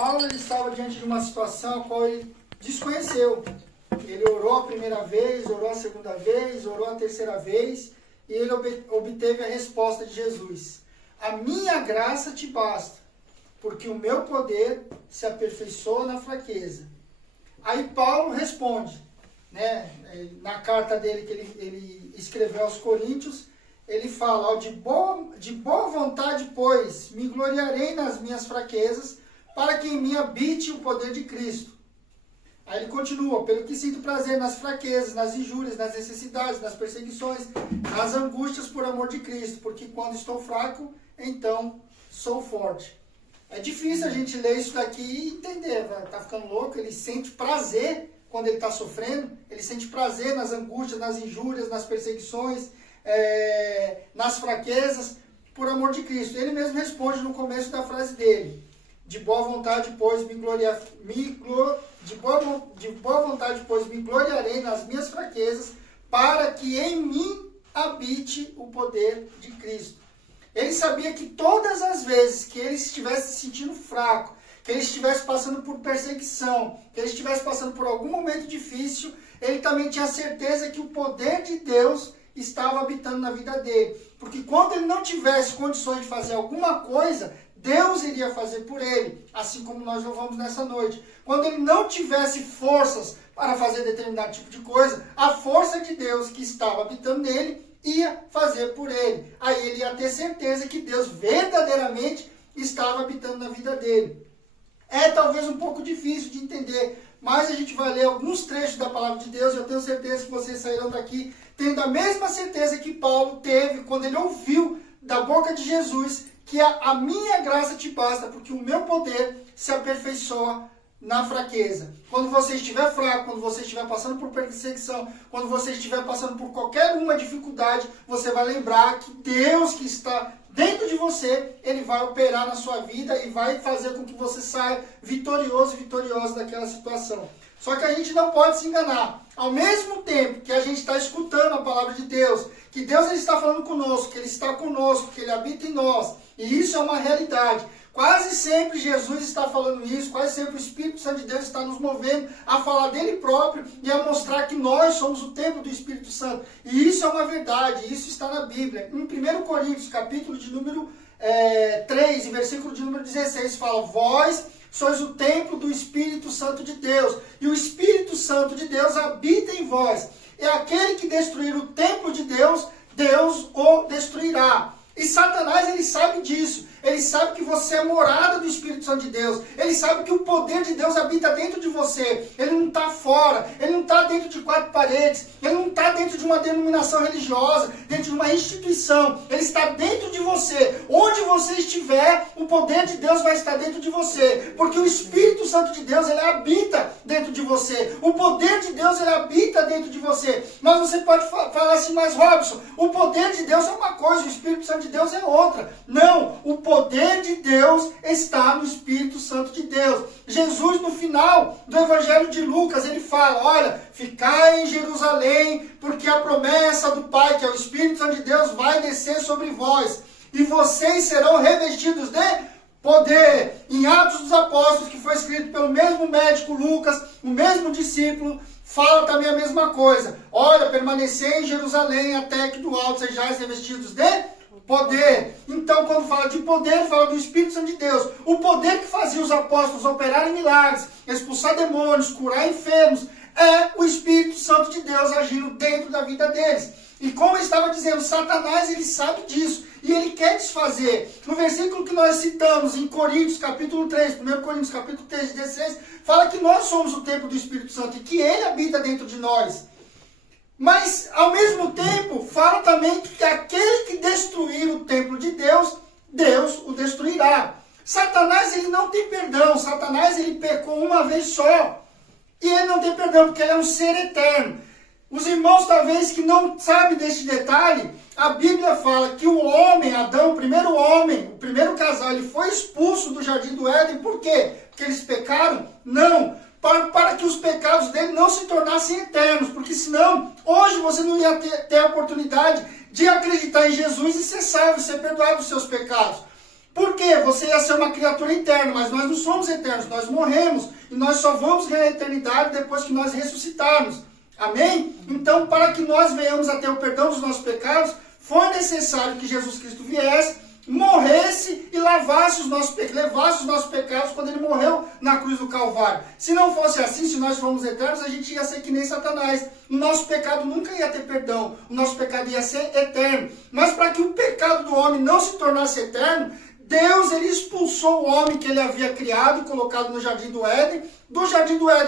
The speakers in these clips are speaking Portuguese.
Paulo ele estava diante de uma situação a qual ele desconheceu. Ele orou a primeira vez, orou a segunda vez, orou a terceira vez, e ele obteve a resposta de Jesus. A minha graça te basta, porque o meu poder se aperfeiçoa na fraqueza. Aí Paulo responde, né, na carta dele que ele escreveu aos Coríntios, ele fala, de boa vontade, pois, me gloriarei nas minhas fraquezas, para que em mim habite o poder de Cristo. Aí ele continua, pelo que sinto prazer nas fraquezas, nas injúrias, nas necessidades, nas perseguições, nas angústias por amor de Cristo, porque quando estou fraco, então sou forte. É difícil a gente ler isso daqui e entender, tá ficando louco, ele sente prazer quando ele está sofrendo, ele sente prazer nas angústias, nas injúrias, nas perseguições, nas fraquezas, por amor de Cristo. Ele mesmo responde no começo da frase dele, de boa vontade, pois me gloriarei nas minhas fraquezas, para que em mim habite o poder de Cristo. Ele sabia que todas as vezes que ele estivesse se sentindo fraco, que ele estivesse passando por perseguição, que ele estivesse passando por algum momento difícil, ele também tinha certeza que o poder de Deus estava habitando na vida dele. Porque quando ele não tivesse condições de fazer alguma coisa, Deus iria fazer por ele, assim como nós louvamos nessa noite. Quando ele não tivesse forças para fazer determinado tipo de coisa, a força de Deus que estava habitando nele ia fazer por ele. Aí ele ia ter certeza que Deus verdadeiramente estava habitando na vida dele. É talvez um pouco difícil de entender, mas a gente vai ler alguns trechos da palavra de Deus e eu tenho certeza que vocês sairão daqui tendo a mesma certeza que Paulo teve quando ele ouviu da boca de Jesus que a minha graça te basta, porque o meu poder se aperfeiçoa na fraqueza. Quando você estiver fraco, quando você estiver passando por perseguição, quando você estiver passando por qualquer uma dificuldade, você vai lembrar que Deus que está dentro de você, Ele vai operar na sua vida e vai fazer com que você saia vitorioso e vitoriosa daquela situação. Só que a gente não pode se enganar. Ao mesmo tempo que a gente está escutando a palavra de Deus, que Deus ele está falando conosco, que Ele está conosco, que Ele habita em nós, e isso é uma realidade. Quase sempre Jesus está falando isso, quase sempre o Espírito Santo de Deus está nos movendo a falar dele próprio e a mostrar que nós somos o templo do Espírito Santo. E isso é uma verdade, isso está na Bíblia. Em 1 Coríntios, capítulo de número 3, e versículo de número 16, fala: vós sois o templo do Espírito Santo de Deus, e o Espírito Santo de Deus habita em vós. E aquele que destruir o templo de Deus, Deus o destruirá. E Satanás, ele sabe disso. Ele sabe que você é morada do Espírito Santo de Deus. Ele sabe que o poder de Deus habita dentro de você. Ele não está fora. Ele não está dentro de quatro paredes. Ele não está dentro de uma denominação religiosa, dentro de uma instituição. Ele está dentro de você. Onde você estiver, o poder de Deus vai estar dentro de você. Porque o Espírito Santo de Deus, ele habita dentro de você. O poder de Deus, ele habita dentro de você. Mas você pode falar assim, mas Robson, o poder de Deus é uma coisa, o Espírito Santo de Deus é outra. Não, o poder de Deus está no Espírito Santo de Deus. Jesus, no final do Evangelho de Lucas, ele fala: olha, ficai em Jerusalém, porque a promessa do Pai, que é o Espírito Santo de Deus, vai descer sobre vós, e vocês serão revestidos de poder. Em Atos dos Apóstolos, que foi escrito pelo mesmo médico Lucas, o mesmo discípulo, fala também a mesma coisa. Olha, permanecei em Jerusalém até que do alto sejais revestidos de poder. Então, quando fala de poder, fala do Espírito Santo de Deus. O poder que fazia os apóstolos operarem milagres, expulsar demônios, curar enfermos, é o Espírito Santo de Deus agindo dentro da vida deles. E como eu estava dizendo, Satanás, ele sabe disso. E ele quer desfazer. No versículo que nós citamos em Coríntios, capítulo 3, 1 Coríntios, capítulo 3, 16, fala que nós somos o templo do Espírito Santo e que ele habita dentro de nós. Mas, ao mesmo tempo, fala também que aquele que destruir o templo de Deus, Deus o destruirá. Satanás, ele não tem perdão. Satanás, ele pecou uma vez só. E ele não tem perdão, porque ele é um ser eterno. Os irmãos, talvez, que não sabem deste detalhe, a Bíblia fala que o homem, Adão, o primeiro homem, o primeiro casal, ele foi expulso do Jardim do Éden. Por quê? Porque eles pecaram? Não. Para que os pecados dele não se tornassem eternos, porque senão, hoje você não ia ter a oportunidade de acreditar em Jesus e ser salvo, ser perdoado dos seus pecados. Por quê? Você ia ser uma criatura eterna, mas nós não somos eternos, nós morremos. E nós só vamos ganhar a eternidade depois que nós ressuscitarmos. Amém? Então, para que nós venhamos a ter o perdão dos nossos pecados, foi necessário que Jesus Cristo viesse, morresse e levasse os nossos pecados quando ele morreu na cruz do Calvário. Se não fosse assim, se nós formos eternos, a gente ia ser que nem Satanás. O nosso pecado nunca ia ter perdão. O nosso pecado ia ser eterno. Mas para que o pecado do homem não se tornasse eterno, Deus, ele expulsou o homem que ele havia criado e colocado no Jardim do Éden,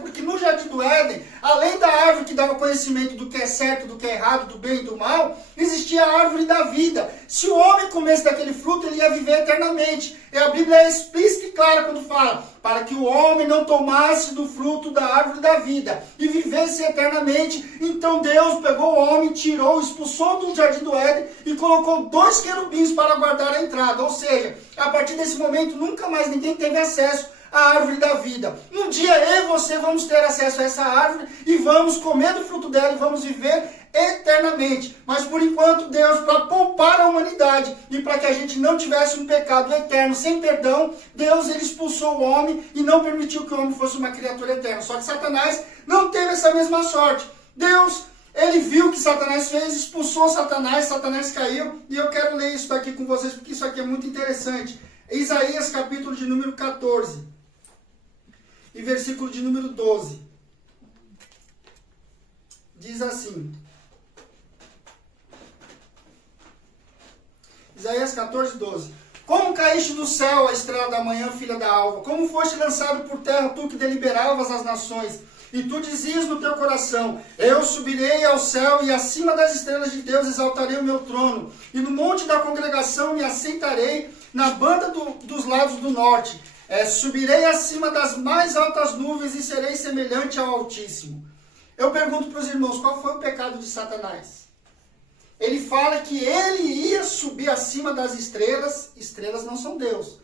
porque no Jardim do Éden, além da árvore que dava conhecimento do que é certo, do que é errado, do bem e do mal, existia a árvore da vida. Se o homem comesse daquele fruto, ele ia viver eternamente. E a Bíblia é explícita e clara quando fala, para que o homem não tomasse do fruto da árvore da vida e vivesse eternamente. Então Deus pegou o homem, tirou, expulsou do Jardim do Éden e colocou 2 querubins para guardar a entrada. Ou seja, a partir desse momento, nunca mais ninguém teve acesso a árvore da vida. Um dia eu e você vamos ter acesso a essa árvore e vamos comer do fruto dela e vamos viver eternamente. Mas por enquanto Deus, para poupar a humanidade e para que a gente não tivesse um pecado eterno sem perdão, Deus, ele expulsou o homem e não permitiu que o homem fosse uma criatura eterna. Só que Satanás não teve essa mesma sorte. Deus, ele viu o que Satanás fez, expulsou Satanás, Satanás caiu. E eu quero ler isso aqui com vocês porque isso aqui é muito interessante. Isaías capítulo de número 14 e versículo de número 12. Diz assim. Isaías 14, 12. Como caíste do céu, a estrela da manhã, filha da alva? Como foste lançado por terra, tu que deliberavas as nações? E tu dizias no teu coração, eu subirei ao céu e acima das estrelas de Deus exaltarei o meu trono. E no monte da congregação me assentarei na banda dos lados do norte. Subirei acima das mais altas nuvens e serei semelhante ao Altíssimo. Eu pergunto para os irmãos, qual foi o pecado de Satanás? Ele fala que ele ia subir acima das estrelas. Estrelas não são Deus.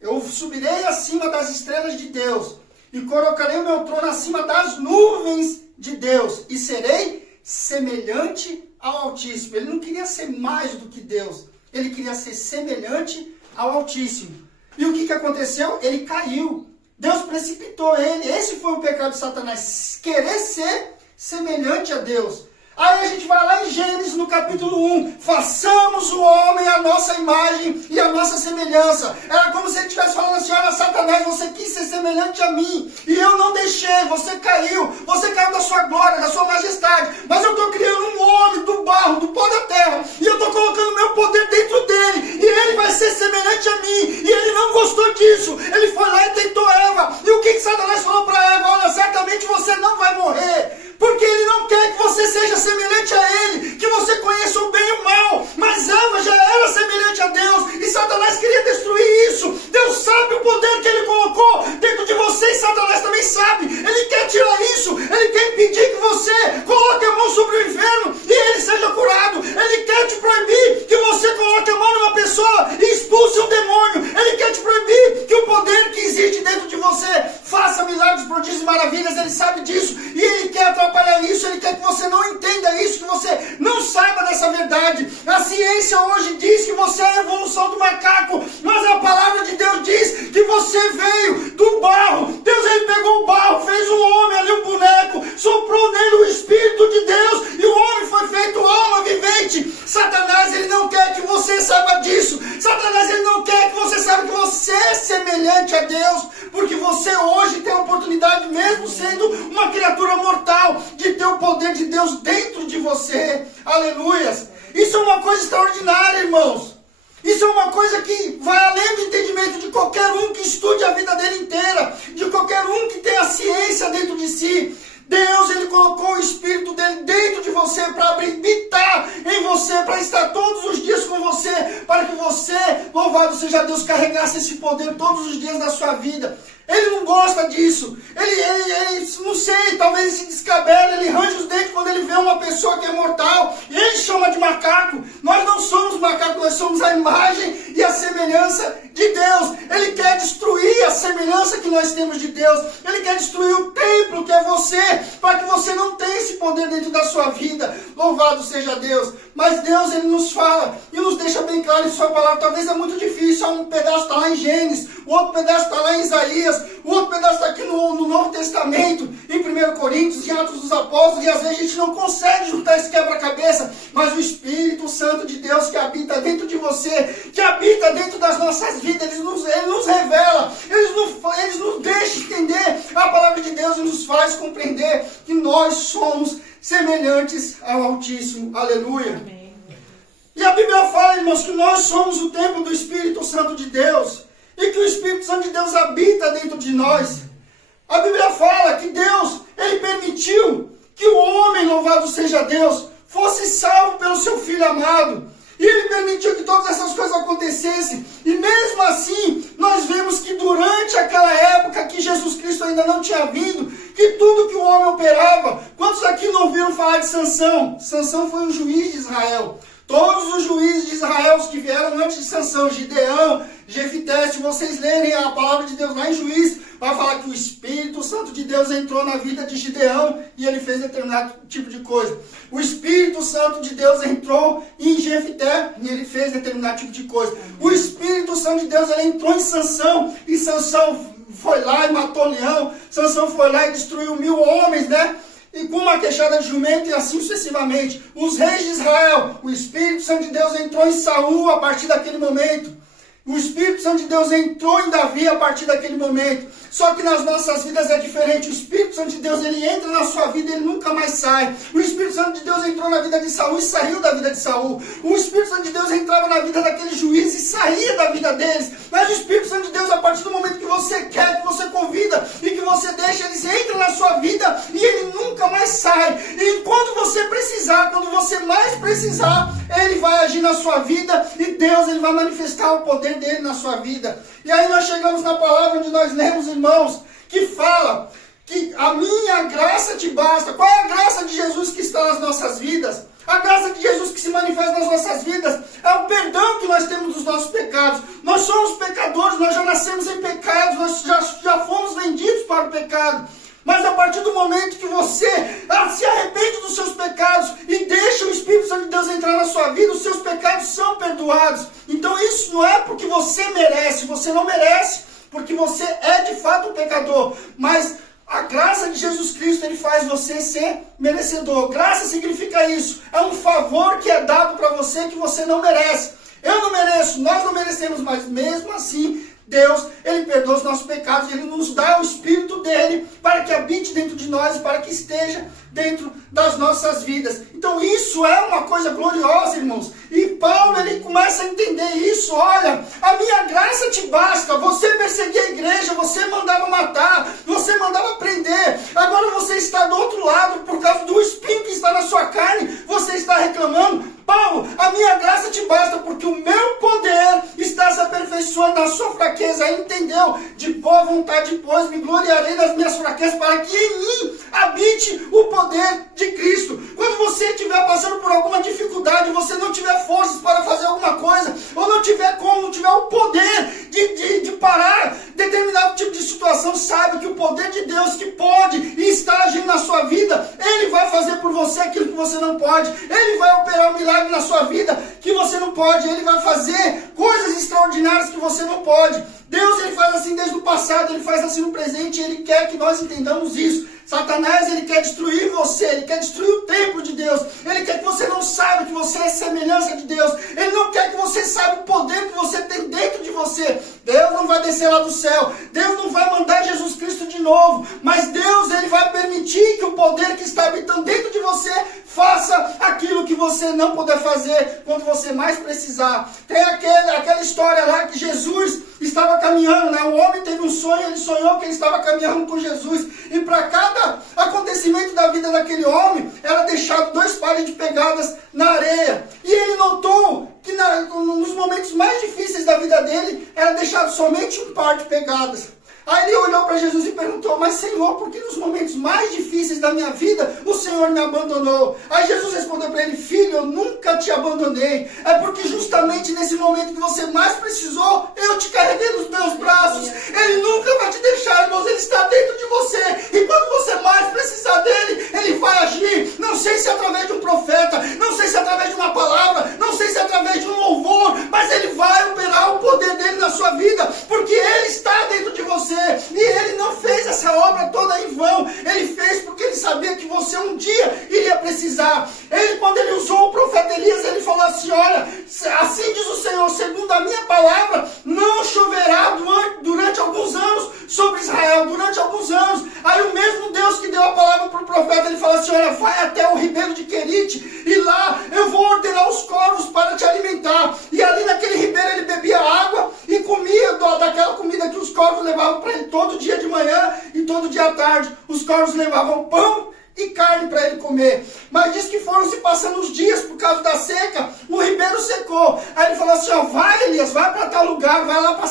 Eu subirei acima das estrelas de Deus e colocarei o meu trono acima das nuvens de Deus e serei semelhante ao Altíssimo. Ele não queria ser mais do que Deus. Ele queria ser semelhante ao Altíssimo. E o que aconteceu? Ele caiu. Deus precipitou ele. Esse foi o pecado de Satanás. Querer ser semelhante a Deus. Aí a gente vai lá em Gênesis no capítulo 1. Façamos o homem à nossa imagem e à nossa semelhança. Era como se ele estivesse falando assim, olha Satanás, você quis ser semelhante a mim. E eu não deixei, você caiu. Você caiu da sua glória, da sua majestade. Mas eu estou criando um homem do barro, do pó da terra. E eu estou colocando meu poder dentro dele. E ele vai ser semelhante a mim. E ele não gostou disso. Ele foi lá e tentou Eva. E o que Satanás falou para Eva? Olha, certamente você não vai morrer. Porque ele não quer que você seja semelhante a ele, que você conheça o bem e o mal. Mas Eva já era semelhante a Deus e Satanás queria destruir isso. Deus sabe o poder que ele colocou dentro de você e Satanás também sabe. Ele quer tirar isso, ele quer impedir que você coloque a mão sobre o enfermo e ele seja curado. Ele quer te proibir que você coloque a mão numa pessoa e expulse um demônio. Ele quer te proibir que o poder que existe dentro de você faça milagres, prodígios e maravilhas. Ele sabe disso e ele quer atrapalhar isso, ele quer que você não entenda isso, que você não saiba dessa verdade. A ciência hoje diz que você é a evolução do macaco, mas a palavra de Deus diz que você veio do barro. Deus, ele pegou o barro, fez um homem ali, um boneco, soprou nele o Espírito de Deus e o homem foi feito alma vivente. Satanás, ele não quer que você saiba disso. Satanás, ele não quer que você saiba que você é semelhante a Deus, porque você hoje tem a oportunidade, mesmo sendo uma criatura mortal, de ter o poder de Deus dentro de você. Aleluias! Isso é uma coisa extraordinária, irmãos. Isso é uma coisa que vai além do entendimento de qualquer um que estude a vida dele inteira, de qualquer um que tenha ciência dentro de si. Deus, ele colocou o Espírito dele dentro de você para habitar em você, para estar todos os dias com você, para que você, louvado seja Deus, carregasse esse poder todos os dias da sua vida. Ele não gosta disso. Ele não sei, talvez ele se descabele, ele range os dentes quando ele vê uma pessoa que é mortal. E ele chama de macaco. Nós não somos macacos, nós somos a imagem e a semelhança de Deus. Ele quer destruir a semelhança semelhança que nós temos de Deus. Ele quer destruir o templo que é você, para que você não tenha esse poder dentro da sua vida. Louvado seja Deus. Mas Deus, Ele nos fala e nos deixa bem claro em sua palavra. Talvez é muito difícil, um pedaço está lá em Gênesis, o outro pedaço está lá em Isaías, o outro pedaço está aqui no Novo Testamento, em 1 Coríntios, em Atos dos Apóstolos, e às vezes a gente não consegue juntar esse quebra-cabeça, mas o Espírito Santo de Deus que habita dentro de você, que habita dentro das nossas vidas, Ele nos revela, Ele nos deixa entender a palavra de Deus e nos faz compreender que nós somos semelhantes ao Altíssimo. Aleluia. Amém. E a Bíblia fala, irmãos, que nós somos o templo do Espírito Santo de Deus e que o Espírito Santo de Deus habita dentro de nós. A Bíblia fala que Deus, Ele permitiu que o homem, louvado seja Deus, fosse salvo pelo seu Filho amado. E Ele permitiu que todas essas coisas acontecessem. E mesmo assim, nós vemos que durante aquela época que Jesus Cristo ainda não tinha vindo, que tudo que o homem operava, quantos aqui não ouviram falar de Sansão? Sansão foi um juiz de Israel. Todos os juízes de Israel que vieram antes de Sansão, Gideão, Jefité, se vocês lerem a palavra de Deus lá em Juízes, vai falar que o Espírito Santo de Deus entrou na vida de Gideão e ele fez determinado tipo de coisa. O Espírito Santo de Deus entrou em Jefité e ele fez determinado tipo de coisa. O Espírito Santo de Deus, ele entrou em Sansão e Sansão foi lá e matou leão. Sansão foi lá e destruiu 1000 homens, né? E com uma queixada de jumento e assim sucessivamente. Os reis de Israel, o Espírito Santo de Deus entrou em Saul a partir daquele momento. O Espírito Santo de Deus entrou em Davi a partir daquele momento. Só que nas nossas vidas é diferente. O Espírito Santo de Deus, ele entra na sua vida e ele nunca mais sai. O Espírito Santo de Deus entrou na vida de Saul e saiu da vida de Saul. O Espírito Santo de Deus entrava na vida daqueles juízes e saía da vida deles. Mas o Espírito Santo de Deus, a partir do momento que você quer, que você convida e que você deixa, ele entra na sua vida e ele nunca mais sai. E quando você precisar, quando você mais precisar, ele vai agir na sua vida e Deus, ele vai manifestar o poder dele na sua vida. E aí nós chegamos na palavra onde nós lemos, irmãos, que fala que a minha graça te basta. Qual é a graça de Jesus que está nas nossas vidas? A graça de Jesus que se manifesta nas nossas vidas é o perdão que nós temos dos nossos pecados. Nós somos pecadores, nós já nascemos em pecados, nós já fomos vendidos para o pecado. Mas a partir do momento que você se arrepende dos seus pecados e deixa o Espírito Santo de Deus entrar na sua vida, os seus pecados são perdoados. Então isso não é porque você merece, você não merece, porque você é de fato um pecador. Mas a graça de Jesus Cristo, ele faz você ser merecedor. Graça significa isso, é um favor que é dado para você que você não merece. Eu não mereço, nós não merecemos, mas mesmo assim, Deus, ele perdoa os nossos pecados, ele nos dá o Espírito dele para que habite dentro de nós, para que esteja dentro das nossas vidas. Então isso é uma coisa gloriosa, irmãos. E Paulo, ele começa a entender isso. Olha, a minha graça te basta. Você perseguia a igreja, você mandava matar, você mandava prender. Agora você está do outro lado, por causa do espinho que está na sua carne, você está reclamando. Paulo, a minha graça te basta, porque o meu poder está se aperfeiçoando na sua fraqueza. Entendeu? De boa vontade, pois, me gloriarei das minhas fraquezas, para que em mim habite o poder de Cristo. Quando você estiver passando por alguma dificuldade, você não tiver forças para fazer alguma coisa, ou não tiver como, não tiver o poder de parar determinado tipo de situação, saiba que o poder de Deus que pode e está agindo na sua vida, ele vai fazer por você aquilo que você não pode. Ele vai operar um milagre na sua vida que você não pode. Ele vai fazer coisas extraordinárias que você não pode. Deus, ele faz assim desde o passado, ele faz assim no presente, e ele quer que nós entendamos isso. Satanás, ele quer destruir você, ele quer destruir o templo de Deus, ele quer que você não saiba que você é semelhança de Deus, ele não quer que você saiba o poder que você tem dentro de você. Deus não vai descer lá do céu, Deus não vai mandar Jesus Cristo de novo, mas Deus, ele vai permitir que o poder que está habitando dentro de você faça aquilo que você não puder fazer quando você mais precisar. Tem aquela história lá que Jesus estava caminhando, né? O homem teve um sonho, ele sonhou que ele estava caminhando com Jesus, e para cada acontecimento da vida daquele homem, era deixado 2 pares de pegadas na areia. E ele notou que nos momentos mais difíceis da vida dele, era deixado somente 1 par de pegadas. Aí ele olhou para Jesus e perguntou: mas Senhor, por que nos momentos mais difíceis da minha vida o Senhor me abandonou? Aí Jesus respondeu para ele: filho, eu nunca te abandonei. É porque justamente nesse momento que você mais precisou, eu te carreguei nos meus braços. Ele nunca vai te manhã, vai até o ribeiro de Querite, e lá eu vou ordenar os corvos para te alimentar. E ali naquele ribeiro ele bebia água e comia daquela comida que os corvos levavam para ele todo dia de manhã e todo dia à tarde. Os corvos levavam pão e carne para ele comer. Mas diz que foram se passando os dias por causa da seca, o ribeiro secou. Aí ele falou assim, ó, vai Elias, vai para tal lugar, vai lá para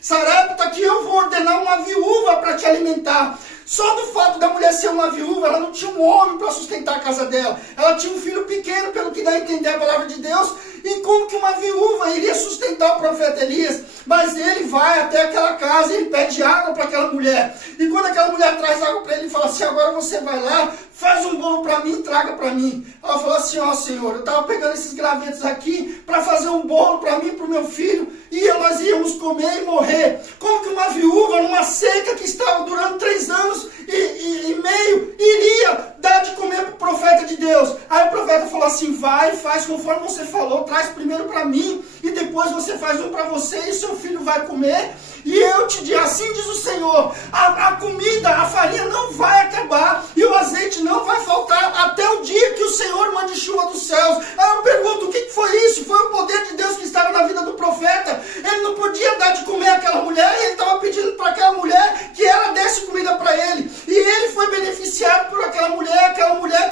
Sarepta, que eu vou ordenar uma viúva para te alimentar. Só do fato da mulher ser uma viúva, ela não tinha um homem para sustentar a casa dela. Ela tinha um filho pequeno, pelo que dá a entender a palavra de Deus. E como que uma viúva iria sustentar o profeta Elias? Mas ele vai até aquela casa, ele pede água para aquela mulher. E quando aquela mulher traz água para ele, ele fala assim, agora você vai lá, faz um bolo para mim e traga para mim. Ela falou assim, ó Senhor, eu estava pegando esses gravetos aqui para fazer um bolo para mim e para o meu filho, e nós íamos comer e morrer. Como que uma viúva, numa seca que estava durando 3 anos e meio, iria dar de comer para o profeta de Deus? Aí o profeta falou assim, vai, faz conforme você falou, traz primeiro para mim, e depois você faz um para você, e seu filho vai comer. E eu te digo, assim diz o Senhor, a comida, a farinha não vai acabar, e o azeite não vai faltar, até o dia que o Senhor mande chuva dos céus. Aí eu pergunto, o que foi isso? Foi o poder de Deus que estava na vida do profeta. Ele não podia dar de comer àquela mulher, e ele estava pedindo para aquela mulher que ela desse comida para ele. E ele foi beneficiado por aquela mulher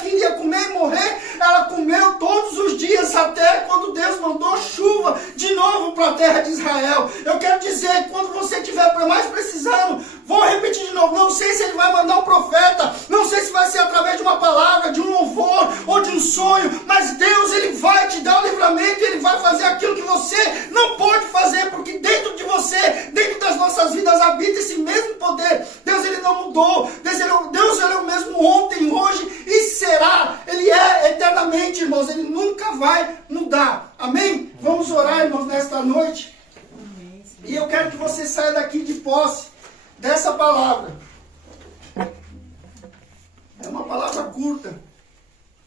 que iria comer e morrer, ela comeu todos os dias, até quando Deus mandou chuva de novo para a terra de Israel. Eu quero dizer, quando você estiver mais precisando, vou repetir de novo, não sei se ele vai mandar um profeta, não sei se vai ser através de uma palavra, de um louvor ou de um sonho, mas Deus, ele vai te dar o livramento, ele vai fazer aquilo que você não pode fazer, porque dentro de você, dentro das nossas vidas, habita esse mesmo poder. Deus, ele não mudou, Deus, ele é o mesmo ontem, hoje e será, ele é eternamente, irmãos, ele nunca vai mudar. Amém? Vamos orar, irmãos, nesta noite. E eu quero que você saia daqui de posse dessa palavra. É uma palavra curta,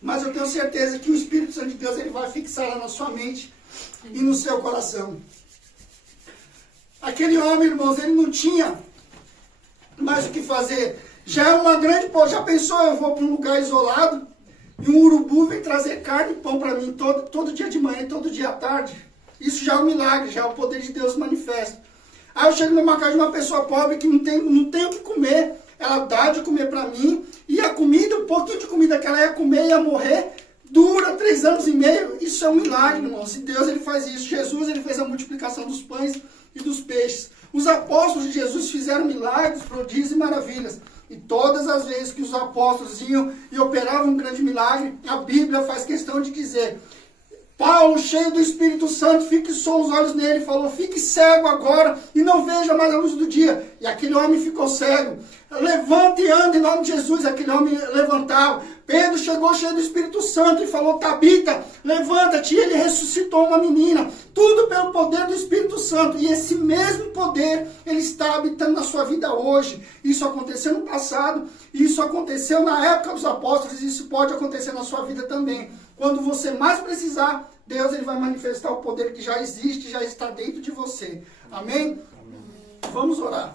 mas eu tenho certeza que o Espírito Santo de Deus, ele vai fixar ela na sua mente e no seu coração. Aquele homem, irmãos, ele não tinha mais o que fazer. Já é uma grande... Já pensou, eu vou para um lugar isolado e um urubu vem trazer carne e pão para mim todo dia de manhã e todo dia à tarde? Isso já é um milagre, já é o poder de Deus manifesto. Aí eu chego numa casa de uma pessoa pobre que não tem o que comer, ela dá de comer para mim, e a comida, um pouquinho de comida que ela ia comer, ia morrer, dura 3 anos e meio. Isso é um milagre, irmão. Se Deus, ele faz isso. Jesus, ele fez a multiplicação dos pães e dos peixes. Os apóstolos de Jesus fizeram milagres, prodígios e maravilhas. E todas as vezes que os apóstolos iam e operavam um grande milagre, a Bíblia faz questão de dizer... Paulo, cheio do Espírito Santo, fixou os olhos nele e falou, fique cego agora e não veja mais a luz do dia. E aquele homem ficou cego. Levanta e anda em nome de Jesus. Aquele homem levantava. Pedro chegou cheio do Espírito Santo e falou, Tabita, levanta-te. E ele ressuscitou uma menina. Tudo pelo poder do Espírito Santo. E esse mesmo poder, ele está habitando na sua vida hoje. Isso aconteceu no passado. Isso aconteceu na época dos apóstolos. E isso pode acontecer na sua vida também. Quando você mais precisar, Deus, ele vai manifestar o poder que já existe, já está dentro de você. Amém? Vamos orar.